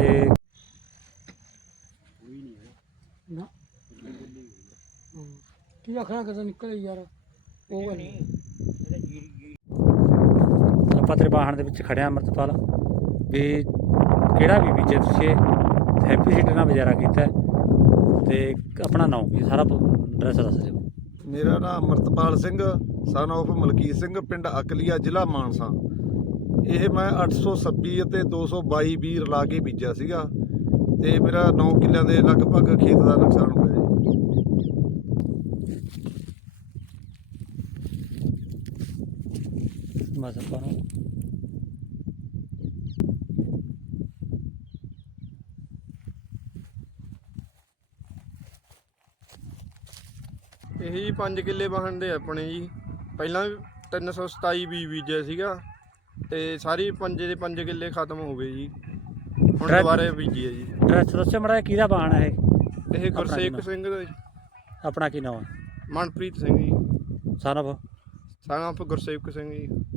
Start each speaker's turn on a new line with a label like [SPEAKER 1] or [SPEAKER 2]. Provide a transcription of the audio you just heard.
[SPEAKER 1] ਤੇ
[SPEAKER 2] ਨਾ ਕੀ ਆਖਣਾ ਕਦੋਂ ਨਿਕਲੇ ਯਾਰ ਉਹ ਗੱਲ ਨਹੀਂ।
[SPEAKER 1] ਆਪਾਂ ਤੇਰੇ ਵਾਹਣ ਦੇ ਵਿੱਚ ਖੜਿਆ ਅੰਮ੍ਰਿਤਪਾਲ ਵੀ ਕਿਹੜਾ ਵੀ ਬੀਜੇ ਤੁਸੀਂ ਹੈਪੀ ਸੀਡਰ ਨਾਲ ਗੁਜ਼ਾਰਾ ਕੀਤਾ ਤੇ ਆਪਣਾ ਨਾਮ ਕੀ ਸਾਰਾ ਐਡਰੈਸ ਦੱਸ ਦਿਓ।
[SPEAKER 3] ਮੇਰਾ ਨਾਮ ਅਮਰਤਪਾਲ ਸਿੰਘ ਸਨ ਆਫ ਮਲਕੀਤ ਸਿੰਘ, ਪਿੰਡ ਅਕਲੀਆ, ਜ਼ਿਲ੍ਹਾ ਮਾਨਸਾ। ਇਹ ਮੈਂ 826 ਅਤੇ 222 ਬੀਜ ਰਲਾ ਕੇ ਬੀਜਿਆ ਸੀਗਾ ਤੇ ਮੇਰਾ 9 ਕਿੱਲਿਆਂ ਦੇ ਲਗਭਗ ਖੇਤ ਦਾ ਨੁਕਸਾਨ ਹੋਇਆ ਜੀ।
[SPEAKER 1] ਬਸ ਆਪਾਂ ਨੂੰ
[SPEAKER 4] ਇਹੀ 5 ਕਿੱਲੇ ਵਾਹਣ ਦੇ ਆਪਣੇ ਜੀ। ਪਹਿਲਾਂ 327 ਬੀਜਿਆ ਸੀਗਾ ਤੇ ਸਾਰੀ 5 ਦੇ 5 ਕਿੱਲੇ ਖਤਮ ਹੋ ਗਏ ਜੀ। ਹੁਣ ਦੁਬਾਰੇ ਬੀਜੀ ਹੈ ਜੀ।
[SPEAKER 1] ਐਡਰੈਸ ਦੱਸਿਓ ਮਾੜਾ ਜਿਹਾ ਕਿਹਦਾ ਵਾਹਣ ਹੈ
[SPEAKER 4] ਇਹ ਗੁਰਸੇਵਕ ਸਿੰਘ ਦਾ ਜੀ।
[SPEAKER 1] ਆਪਣਾ ਕੀ ਨਾਮ ਹੈ?
[SPEAKER 4] ਮਨਪ੍ਰੀਤ ਸਿੰਘ ਜੀ,
[SPEAKER 1] ਸਨ ਆਫ
[SPEAKER 4] ਸਾਨਾ ਗੁਰਸੇਵਕ ਸਿੰਘ ਜੀ।